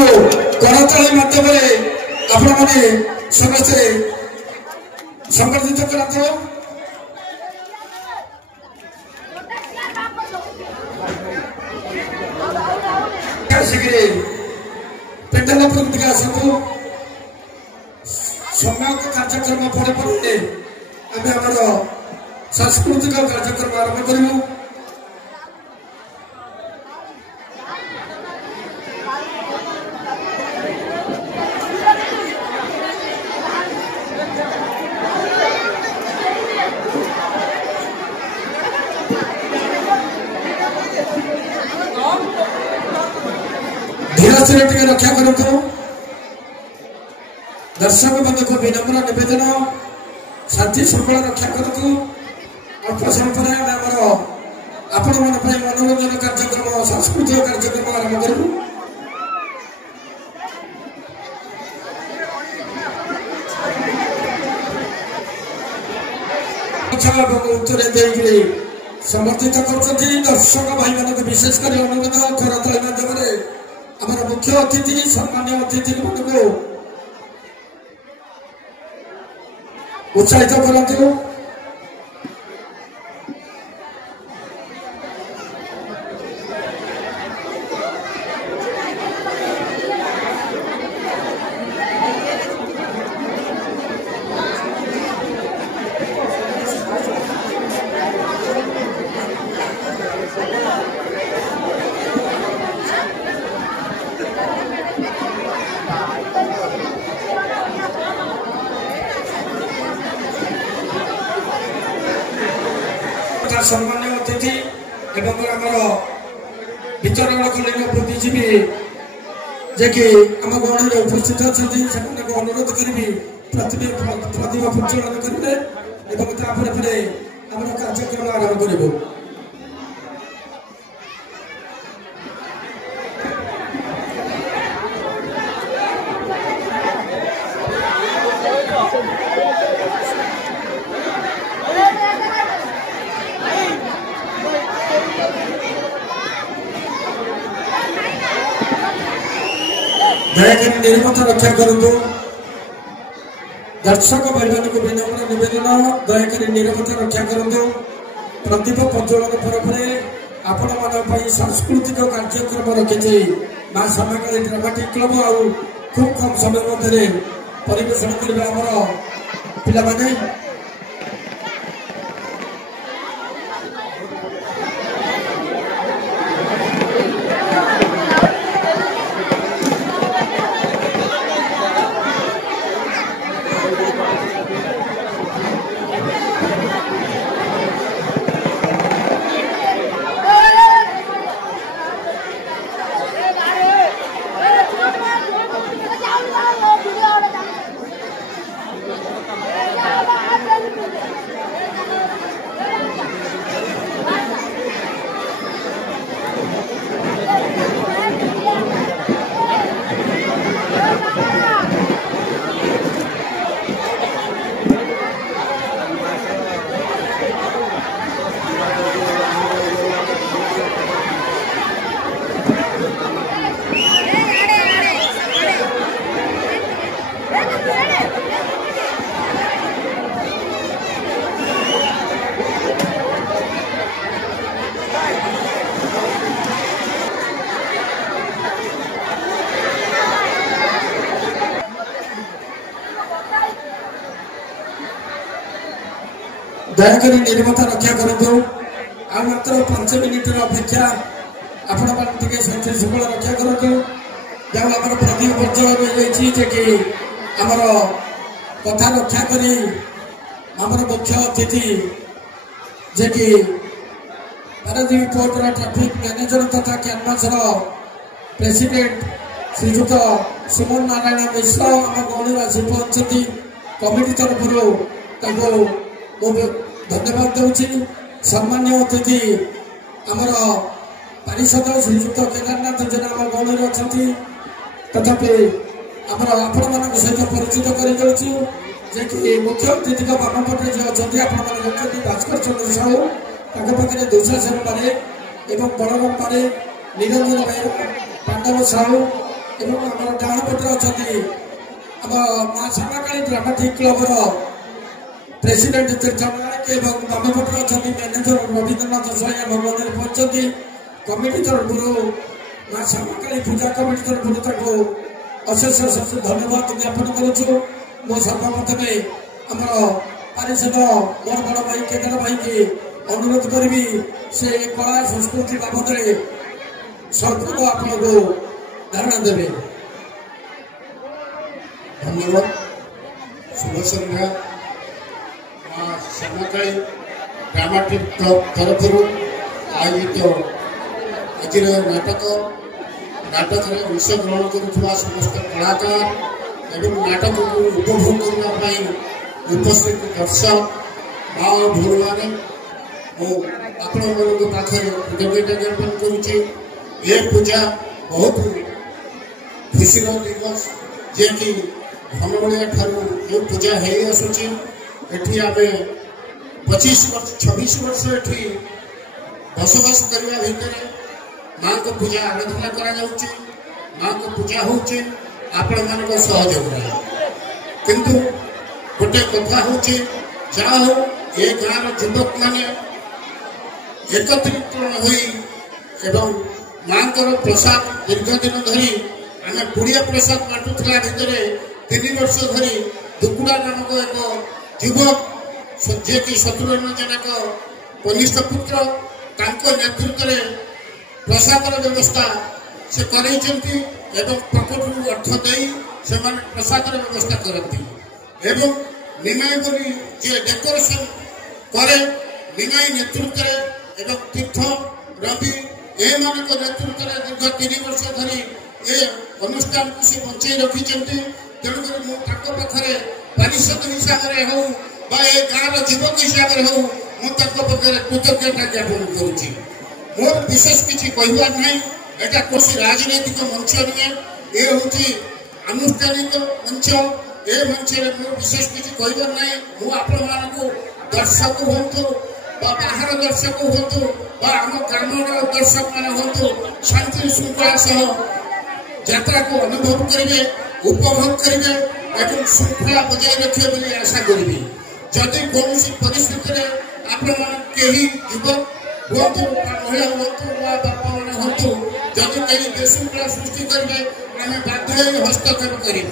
करताली माध्यम आपण मैंने समस्ते संबर्धित करते पेंडल आसतु समाज कार्यक्रम पर आम सांस्कृतिक कार्यक्रम आरंभ करूँ। धीरे रक्षा करूँ। दर्शक बंधु को विनम्र निवेदन शांति श्रृंखला रक्षा करूँ। अल्प समय पर आपण मन मनोरंजन कार्यक्रम सांस्कृतिक कार्यक्रम आरंभ करूँ। उत्तर देगी समर्थित कर दर्शक भाई मान विशेषकर अनुरोध करताली माध्यम आम मुख्य अतिथि सम्मान्य अतिथि मान को उत्साहित करूँ। सम्मान्य अतिथि एवं आमर वितरणकालीन बुद्धिजीवी जे कि आम गण में उपस्थित अच्छा से अनुरोध करी प्रतिभा प्रज्वलन करेंगे आम कार्यक्रम आरंभ करूँ। दयाकर निर्मता रक्षा करूँ। दर्शक भाई मान को विनम्र निवेदन दयाकर निर्मता रक्षा करूँ। प्रदीप प्रज्वलन तरफ आपण मान सांस्कृतिक कार्यक्रम रखी माँ समाकाली ड्रामाटिक क्लब आ खूब कम समय मध्य परिवेशन करेंगे आमर पिलाने। दयाकर निर्मता रक्षा करूँ। आ मात्र 5 मिनिट अपेक्षा आपण शांति श्रृंखला रक्षा करूँ। जहाँ आम प्रदीप प्रज्वलन रही कि आमर कथा रक्षा करी आमर मुख्य अतिथि जे कि पारादीप पोर्टर ट्राफिक मैनेजर तथा कैनवासर प्रेसिडेंट श्रीजुत सुमन नारायण मिश्र आम गौणी आसी पहुंचती कमिटी तरफ धन्यवाद दूसरी। सम्मान्य अतिथि आमर पारिषद श्रीजुत केदारनाथ जेना आम गौणी अच्छा तथापि आमर आपण मान सहित परिचित कर मुख्य अतिथि बाम पटे जी अच्छा आप भास्कर चंद्र साहू पाखे दुशासन पारे एवं बलराम पारे निरंजन भाई पांडव साहू एवं आम डाण पटे अच्छा आम माँ श्यामाकाली ड्रामाटिक क्लबर प्रेसिडेंट तीर्थन नायक एवं बाम पटे अच्छा मैनेजर रवींद्रनाथ स्वाई आम मंदिर पहुंचती कमिटी तरफ माँ श्यामाकाली पूजा कमिटी तरफ अशेष अशेष धन्यवाद ज्ञापन करुचु। मो सर्वप्रथम आम पारिषद मोर बड़ भाई केदार भाई की अनुरोध करी से कला संस्कृति बाबद स्वल्प आपन को धारणा देवे। धन्यवाद। शुभ संध्या। माँ श्यामाकाली ड्रामाटिक क्लब तरफ आयोजित आज नाटक अंशग्रहण करुवा समस्त कलाकार एवं नाटक को उपभोग करने उपस्थित दर्शक माँ भूल मैंने आपण पाखे कृतज्ञता ज्ञापन करुच्ची। ये पूजा बहुत खुशी दिवस जे कि भनवड़िया ठारू जो पूजा है आसूची एठी आमे 26 वर्ष एठी बसवास करने भितर माँ को पूजा आराधना करा जाउची माँ को पूजा होची आपण मान सहयोग किंतु गोटे कथा हूँ जहा हो ये गाँव युवक मैंने एकत्रित एवं माँ प्रसाद दीर्घ दिन धरी आम पुड़िया प्रसाद बांटुला भितर 3 वर्ष धरी दुकुड़ा नामक एक युवक जे कि शत्रुघ्न जेना कनिष्ठ पुत्र नेतृत्व में प्रसाद व्यवस्था से करते प्रकट अर्थ दे प्रसाद व्यवस्था करती एवं निमाई बोली जे डेकोरेशन करे निमाई नेतृत्व एवं तीर्थ रवि एम नेतृत्व दीर्घ 3 वर्ष धरी ये अनुष्ठान को सी बचे रखी तेणुक मुझे पारिषद हिसाब से हो गाँव युवक हिसाब से हो मुझे कृतज्ञता ज्ञापन करुच्ची। मोर विशेष किसी कहबार ना यहाँ कौन राजनैतिक मंच नुहे ये हूँ आनुष्ठानिक मंच ए मंच मोर विशेष किसी कहबार ना मुझे दर्शक हूँ बाहर दर्शक हूँ आम ग्राम दर्शक मान हूँ शांति श्रृंखला सह यात्रा को अनुभव करेंगे उपभोग करेंगे और श्रृंखला बजाय रखे बोली आशा करी। जदि कौन परिस्थिति में आपण कहीं युवक हूँ महिला हूँ बापा मैंने हूँ जदि कहीं बेशृंखला सृष्टि करेंगे आम बाध्य हस्तक्षेप करूँ।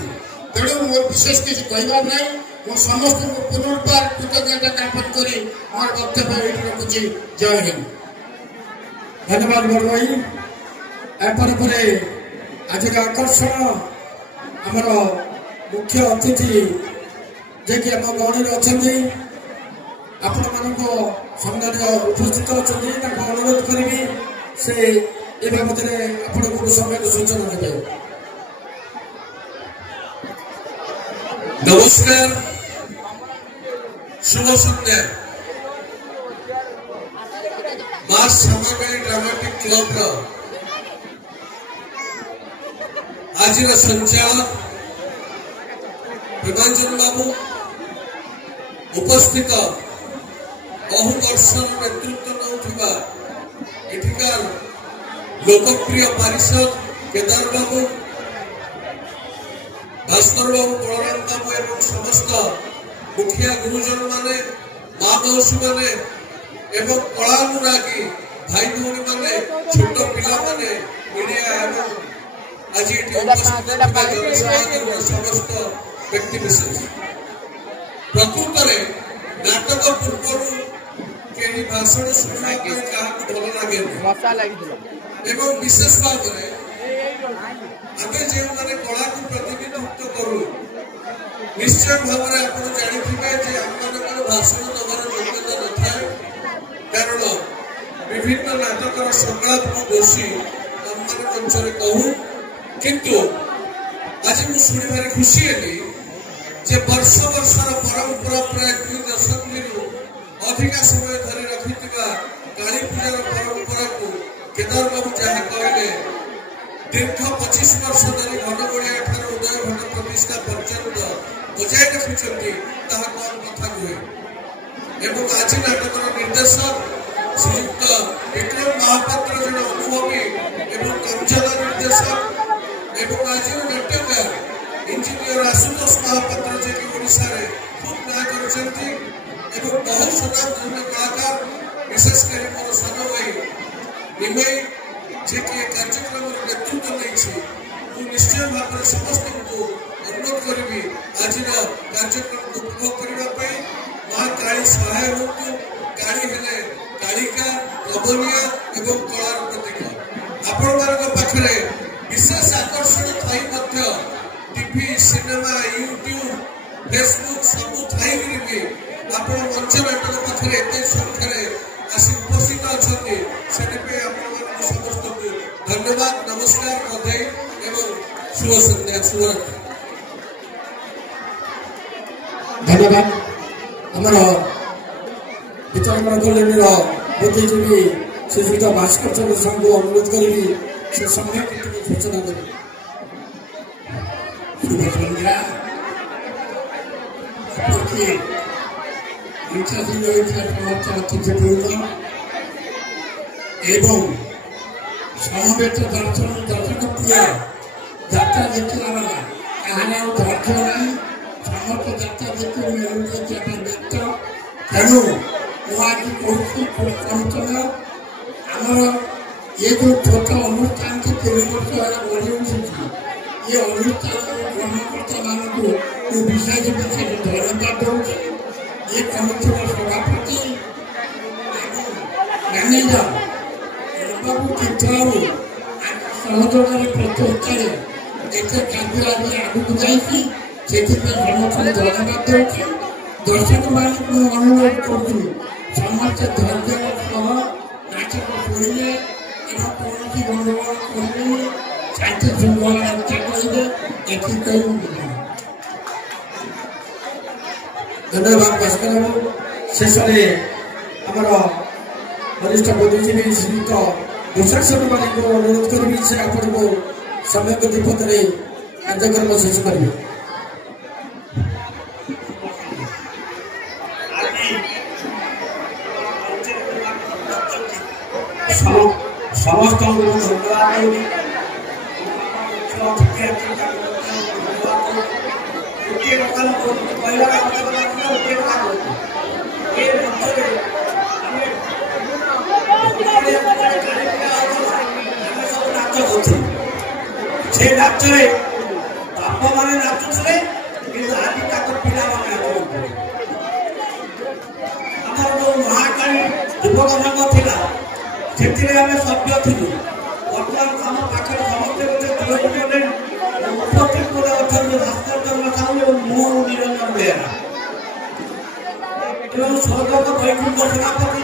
तेणु मोर विशेष किसी कहबार ना मुझे समस्त पुनर्बार कृतज्ञता ज्ञापन कर मोर वक्तव्य ये रखुची। जय हिंद। धन्यवाद बड़ भाई। यापर आज का आकर्षण आमर मुख्य अतिथि जे कि आम गणि अच्छा आपण मान सामने उपस्थित अच्छा अनुरोध करी से ए बाबद आपको समय सूचना देते। नमस्कार, शुभ संध्या। माँ श्यामाकाली ड्रामाटिक क्लब आज संचालक प्रेमांजन बाबू उपस्थित बहु दर्शन नेतृत्व नौथिबा एठिकार लोकप्रिय पारिषद केदार बाबू भास्कर बाबू बलराम बाबू एवं समस्त मुखिया गुरुजन माने माँ मौसी माने एवं कलानुरागी भाई भौणी माने छोट पिला माने मीडिया एवं आज समस्त व्यक्ति विशेष प्रकृत में नाटक पूर्व कहीं भाषण शुणा भल लगे एवं विशेष भाव में आम जो मैंने कला को प्रतिनिधित्व करूँ निश्चय भाव में आप जानते आम भाषण दबार योग्यता न था कारण विभिन्न नाटक संलाप को बसी आम अंचल कहूँ किंतु आज मुझे शुणी भारी खुशी है जे वर्ष वर्षर परंपरा प्राय 2 दशक अधिक समय धरी रखि काली पूजार परंपरा को केदार बाबू जहाँ कहले दीर्घ 25 वर्ष धरी घनगड़िया ठार उदय घट प्रतिष्ठा पर्यंत बजाय रखिंट कम कथा नुहे एवं आज नाटक निर्देशक श्रीयुक्त विक्रम महापात्र जन अनुभवी एवं कमजोर निर्देशक एवं आज नाट्यकार इंजीनियर आशुतोष महापात्र जे कि ओडिशा रे खूब नाम करछंती एवं बहुत सुनाम धन्य कलाकार विशेष कर मोर सानो भाई निमय जे कि कार्यक्रम नेतृत्व नहीं निश्चय भाव में समस्त को अनुरोध करी आज कार्यक्रम को उपभोग करने माँ काली सहाय हूँ काली हेले कालिका लवनिया एवं कलार प्रतीक आपण पाखे विशेष आकर्षण थी टीवी सिनेमा यूट्यूब फेसबुक सबू थी भी आप मंच नाटक पाखे एत संख्यार आसी उपस्थित अच्छा से समस्त को धन्यवाद नमस्कार बधाई एवं शुभ संध्या शुभरात्रि धन्यवाद आमर वितरण कल्याणी बुद्धिजीवी श्रीयुक्त भास्कर चंद्र साहू को अनुरोध करी से समय सूचना देवी शुभ संध्या समस्त अतिथिवृंद एवं समवेत दर्शन दर्शक प्रिय যাত্রা দেখতে আমরা এখানে ধৈর্য নাই সমস্ত যাত্রা দেখতে মেরুতে ব্যক্ত কেন আজ করছি পরিচালনা আমার এই যে ছোট অনুষ্ঠানটি 3 বছর আগে গড়ে উঠেছে এই অনুষ্ঠানের কর্মকর্তা মানুষকে এই বিষয়ে বিশেষ ধন্যবাদ দেওয়া এই কমিটির সভাপতি ম্যানেজার বাবু চিত্রাবু সহযোগের প্রচেষ্টায় এতে কাজে আমি আগুন যাইছি ସେଥିପାଇଁ ସମସ୍ତଙ୍କୁ ଧନ୍ୟବାଦ ଦେଉଛି ଦର୍ଶକମାନଙ୍କୁ ମୁଁ ଅନୁରୋଧ କରୁଛି ସମସ୍ତେ ଧୈର୍ଯ୍ୟ ସହ ନାଟକ ଶୁଣିଲେ ଏବଂ କୌଣସି ଗଣ୍ଡଗୋଳ କରିବେ ଶାନ୍ତି ଶୃଙ୍ଖଳା ରକ୍ଷା କରିବେ ଏଥିପାଇଁ धन्यवाद भास्कर बाबू शेष में आमर वरिष्ठ बुद्धिजीवी श्रीयुक्त दुशासन मालिक को अनुरोध करी से आपको समय को दीपक कार्यक्रम शेष करेंगे समस्त से नाचरे बाप मैंने नाचुले आज तक पिला महाकाली युवक संघ थिला से आम सभ्य थिलु बर्तमान आम पाखे समस्ते गोटे उपस्थित अच्छा भास्कर चंद्र साहू और मोह निरंजन बेहरा एवं स्वर्गत वैकुंठ सेनापति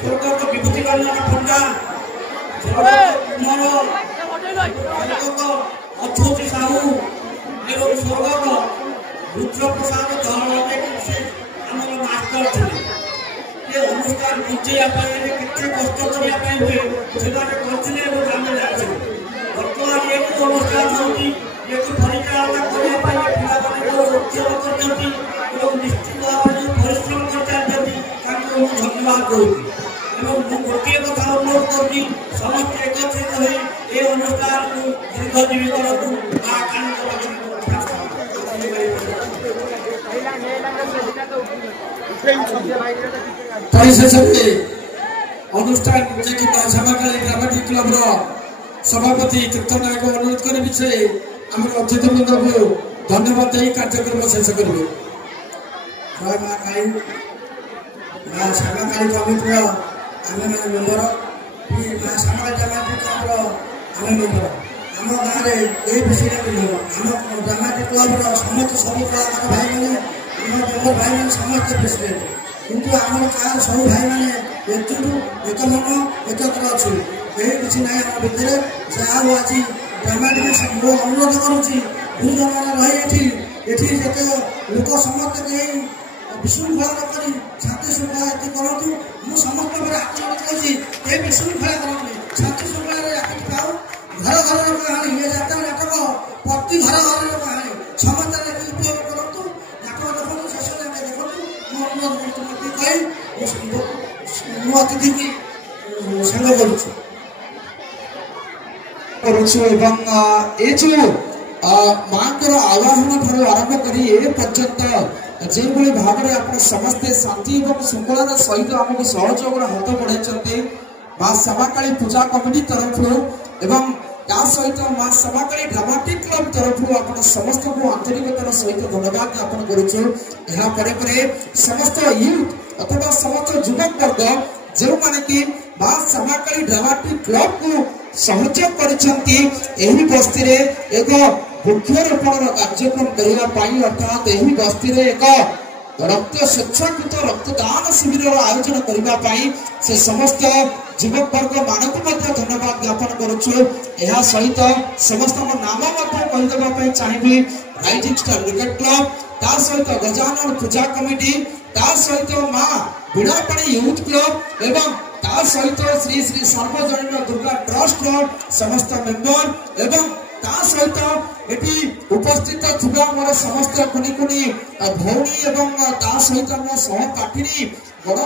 स्वर्गत विभूति रंजन पंडा स्वर्गत अच्युत साहू एवं स्वर्गत रुद्र प्रसाद धन आम मास्टर थे ये अनुष्ठान बुझेगा केते कष्ट करने करते आम जान बर्तमान ये अनुष्ठान होती ये परिचालना करने उद्योग कर निश्चित भाव में परिश्रम कर धन्यवाद दूसरी गोटे कथा अनुरोध करी समस्त एकत्रित हो अनुष्ठान को दीर्घजीवी करूँ परिशेष अनुष्ठान श्यामाकाली ड्रामाटिक क्लब सभापति तीर्थन नायक अनुरोध करी से आम अतिथिवृंद को धन्यवाद दे कार्यक्रम शेष करेंगे माँ काली माँ श्यामाकाली कमिटी आम मैंने मेम्बर माँ श्यामाकाली ड्रामाटिक क्लब आम मेम्बर आम गाँव में ये विषय आम ड्रामाटिक क्लब समस्त सब कलाकार भाई मैंने आम मेम्बर भाई मैंने समस्त प्रेसिडेंट किंतु आम गाँव सब भाई मैंने एकजुट एक मन एकत्र अच्छु यही किसी ना आम भितर से आज ड्रामाटिक मो अनुरोध करुच्ची गुरुजन रही जिते लोक समस्त कहीं विशृंखला न कर शांति श्रृंखला करूँ मुझे समस्त आत्मनिर्भर करुच्ची ये विशृंखला करते शांति श्रृंखला पाऊ घर घर कहानी ये जाता नाटक प्रति घर घर कहानी समस्त उपयोग करूँ नाटक देखो शेष देखो अनुरोध कही मो अतिथि की संग करुच्ची करुछु एवं ए जो मांकर आवाहन ठारू आरंभ करी ए पर्यंत जे भली भाव में आप समस्ते शांति और श्रृंखलार सहित आमको सहयोग हाथ बढ़ाई माँ समाकाली पूजा कमिटी तरफ एवं ता सहित माँ समाकाली ड्रामाटिक क्लब तरफ आप समस्त को आंतरिकतार सहित धन्यवाद ज्ञापन करुँ। समस्त यूथ अथवा समस्त युवक वर्ग जो माने कि माँ समाकाली ड्रामाटिक क्लब को सहयोग कर बस्ती रे एक वृक्षरोपण कार्यक्रम करने अर्थात यही बस्ती रे एक रक्त स्वेच्छाकृत रक्तदान शिविर आयोजन करने से समस्त युवक वर्ग मानक धन्यवाद ज्ञापन करुछु। यह सहित समस्त नाम कहीदेवाई चाहिए राइजिंग स्टार क्रिकेट क्लब ता सहित गजानन पूजा कमिटी ता सहित माँ बुढ़ापाणी यूथ क्लब एवं ता सहित श्री श्री सार्वजनिक दुर्गा ट्रस्ट समस्त मेंबर एवं ता सहित एटी उपस्थित थिबा मोर समस्त कुनी कुनी भौणी एवं ता सहित मो सहपाठिनी बड़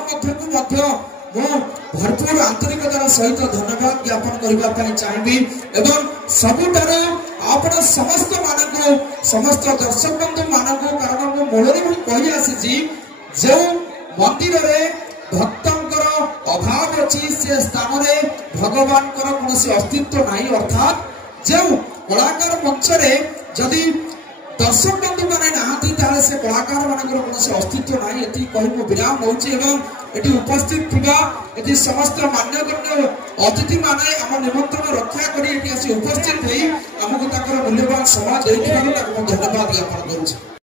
मध्य मो भरपूर आंतरिकतार सहित धन्यवाद ज्ञापन करने चाहिए एवं सबुठार आपण समस्त मानक समस्त दर्शक बंधु मानक कारण मो मूल कही आसी जो मंदिर रे भक्तंकर अभाव अच्छी से स्थान में भगवान कौन अस्तित्व नहीं अर्थात जो कलाकार मंच रे जदि दर्शक बंधु मैंने ना से कलाकार मान कौन अस्तित्व ना ये कही विराम होती उपस्थित थी समस्त मान्यगण्य अतिथि माने आम निमंत्रण रक्षा कर उपस्थित हो आमको मूल्यवान समय धन्यवाद ज्ञापन करुँ।